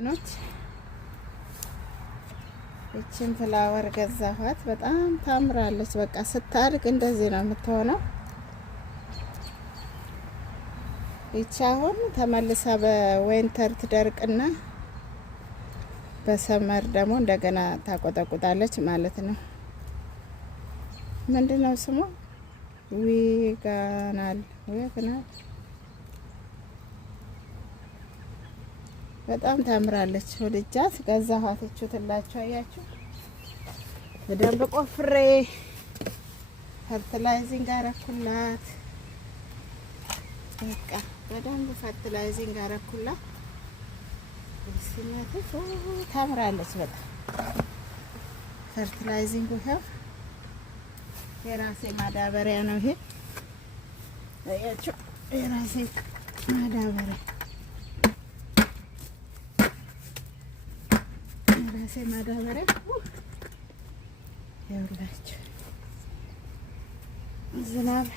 ኖች እቺን ፍላወር ገዛኋት። በጣም ታምራለች። በቃ ስታድግ እንደዚህ ነው የምትሆነው። ይቺ አሁን ተመልሳ በዊንተር ትደርቅና በሰመር ደግሞ እንደገና ታቆጠቁጣለች ማለት ነው። ምንድነው ስሟ? ዊጋናል በጣም ታምራለች። ወድጃት ገዛኋት። እቹትላችሁ አያችሁ። በደንብ ቆፍሬ ፈርቲላይዚንግ አረኩላት። በቃ በደንብ ፈርቲላይዚንግ አረኩላት። እስኪ ታምራለች በጣም ፈርቲላይዚንግ ይሄው የራሴ ማዳበሪያ ነው ይሄ አያችሁ። የራሴ ማዳበሪያ ይኸውላችሁ። ዝናብ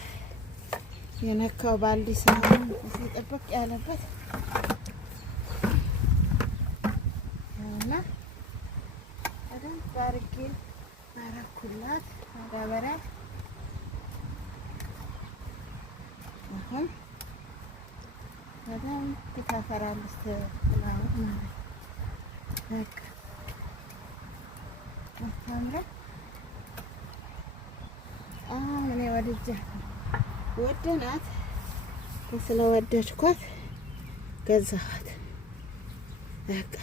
የነካው ባልዲ ሳይሆን እዚህ ጥብቅ ያለበት እና በደንብ አድርጌ አረኩላት ማዳበሪያ። አሁን በደንብ ታፈራለች ፍላወር ማለት በቃ ታምራ። እኔ ውድ ናት። ስለወደድኳት ገዛኋት። በቃ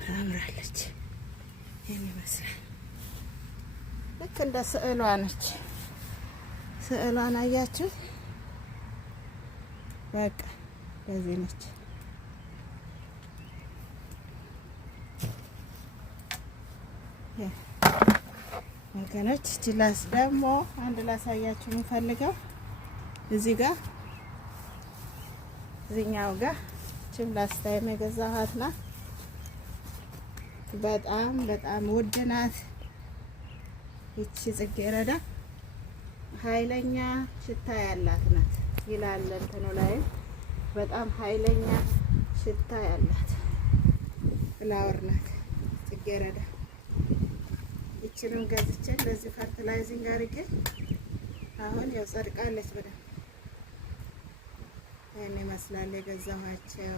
ታምራለች። ይሄን ይመስላል። ልክ እንደ ስዕሏ ነች። ስዕሏን አያችሁ? በቃ በዚህ ነች። ወገኖች ጅላስ ደግሞ አንድ ላሳያችሁ የምፈልገው እዚህ ጋር እዚህኛው ጋር ጅላስ ታይም የገዛኋት ናት። በጣም ውድ ናት። ይቺ ጽጌረዳ ኃይለኛ ሽታ ያላት ናት ይላል እንትኑ ላይ። በጣም ኃይለኛ ሽታ ያላት ፍላወር ናት ጽጌረዳ። ይችንም ገዝቼ እንደዚህ ፈርቲላይዚንግ አድርጌ አሁን ያው ጸድቃለች በደንብ። ይሄን ይመስላል የገዛኋቸው።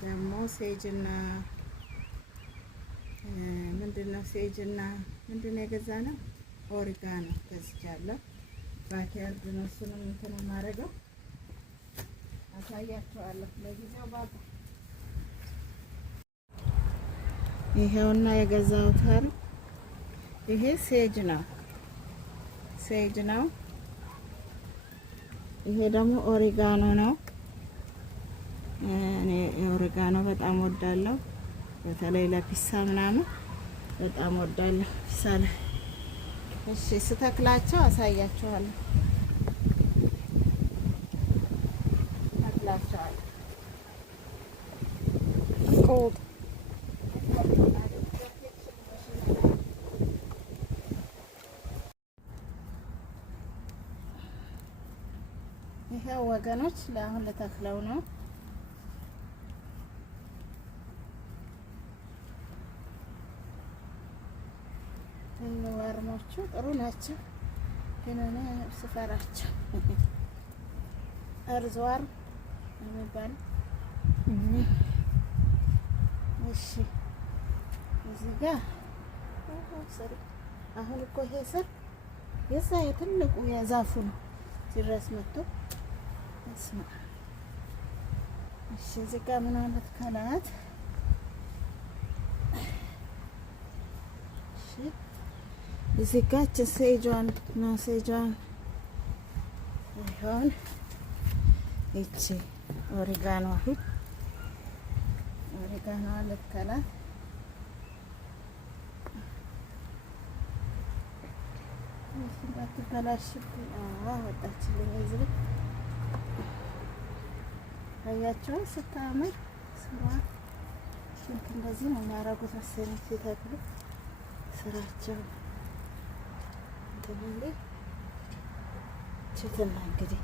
ደግሞ ሴጅና ሴጅና ምንድነው የገዛነው? ኦሪጋኖ ገዝቻለሁ። ባኪያርድ ነው እሱንም እንትን የማደርገው አሳያችኋለሁ። ለጊዜው ባባ ይሄውና የገዛሁት አይደል? ይሄ ሴጅ ነው። ይሄ ደግሞ ኦሪጋኖ ነው። እኔ ኦሪጋኖ በጣም ወዳለሁ። በተለይ ለፒሳ ምናምን በጣም ወዳለሁ። ፒሳ ላይ እሺ፣ ስተክላቸው አሳያችኋለሁ። ተክላቸዋለሁ ቆጥ ይሄው ወገኖች ለአሁን ልተክለው ነው። ወርሞቹ ጥሩ ናቸው፣ ግን እኔ ስፈራቸው እርዝዋር የሚባል እሺ። እዚህ ጋር አሁን እኮ ይሄ ስር የዛ የትልቁ የዛፉ ነው ሲረስ መጥቶ እስማ። እሺ እዚህ ጋር ምን አለት ካላት? እሺ እዚህ ጋር ሴጇን ነው ሴጇን ይሁን። እቺ ኦሪጋኖ አለት ካላት ባትበላሽብኝ ወጣችልኝ። እዚህ አያቸው ስታምር ስራ ሽንት እንደዚህ ነው የሚያደርጉት መሰለኝ ሲተክሉ ስራቸው እንትን ችትና እንግዲህ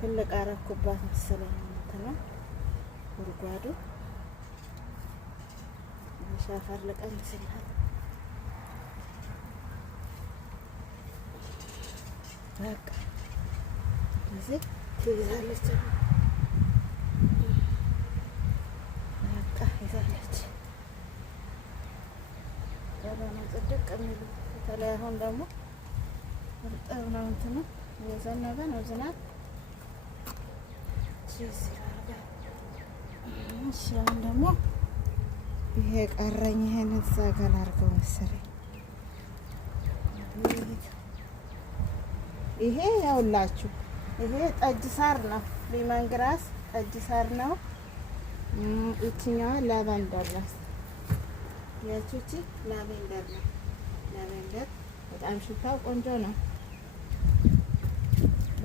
ትልቅ አረኩባት መሰለኝ እንትና ጉድጓዱ ሻፈር ልቀንስላት በቃ እዚህ ትይዛለች። በቃ ይዛለች። ገና ጽድቅ የሚሉ በተለይ አሁን ደግሞ እርጥብ ነው እንትኑ እየዘነበ ነው ዝናብ። እሺ አሁን ደግሞ ይሄ ቀረኝ። ይሄን እዛ ጋር ላድርገው መሰለኝ። ይሄ ያውላችሁ ይሄ ጠጅ ሳር ነው። ሊመን ግራስ ጠጅ ሳር ነው። ይችኛዋ ላቫንደር ናት። ያቺ ላቬንደር ነው። ላቬንደር በጣም ሽታው ቆንጆ ነው።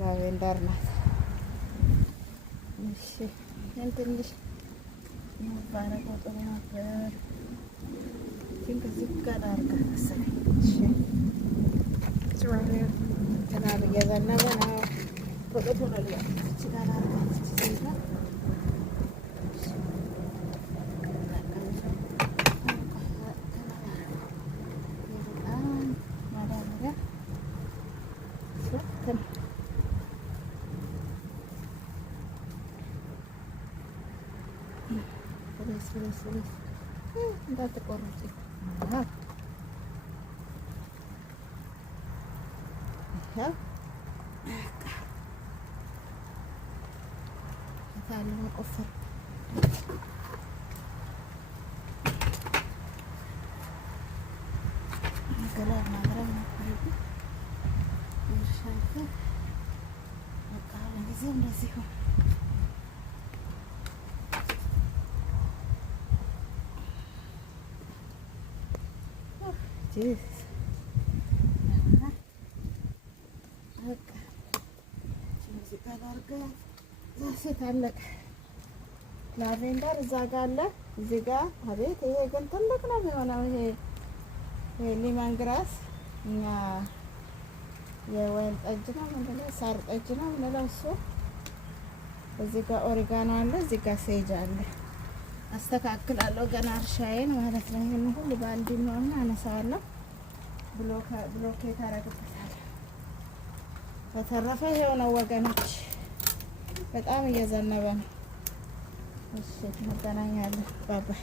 ላቬንደር ናት። እሺ ትንሽ ባረቀው ጥሩ ነበር። እዚህ ጋር አድርጋ መሰለኝ። እሺ ዝናብ እየዘነበ ነው። ቶሎ ቶሎ እቺ ጋር አድርጋ እንዳትቆርጪ ታለ መቆፈር ገላ ማድረግ ነው። ይርሻልከ በቃ ለጊዜ እንደዚህ ሆነ። አለቀ። ላቬንደር እዛ ጋ አለ፣ እዚህ ጋ አቤት! ይሄ ግን ትልቅ ነው የሚሆነው። ይሄ ሊመን ግራስ እኛ የወይን ጠጅ ነው ምንድነው ሳር ጠጅ ነው ምንለው እሱ። እዚህ ጋ ኦሪጋኖ አለ፣ እዚህ ጋ ሴጅ አለ። አስተካክላለሁ ገና እርሻዬን ማለት ነው። ይሄን ሁሉ ባልዲ ነው አነሳዋለሁ። ብሎኬት አደርግበታለሁ። በተረፈ ይሄው ነው ወገኖች። በጣም እየዘነበ ነው። እሺ እንገናኛለን። ባባይ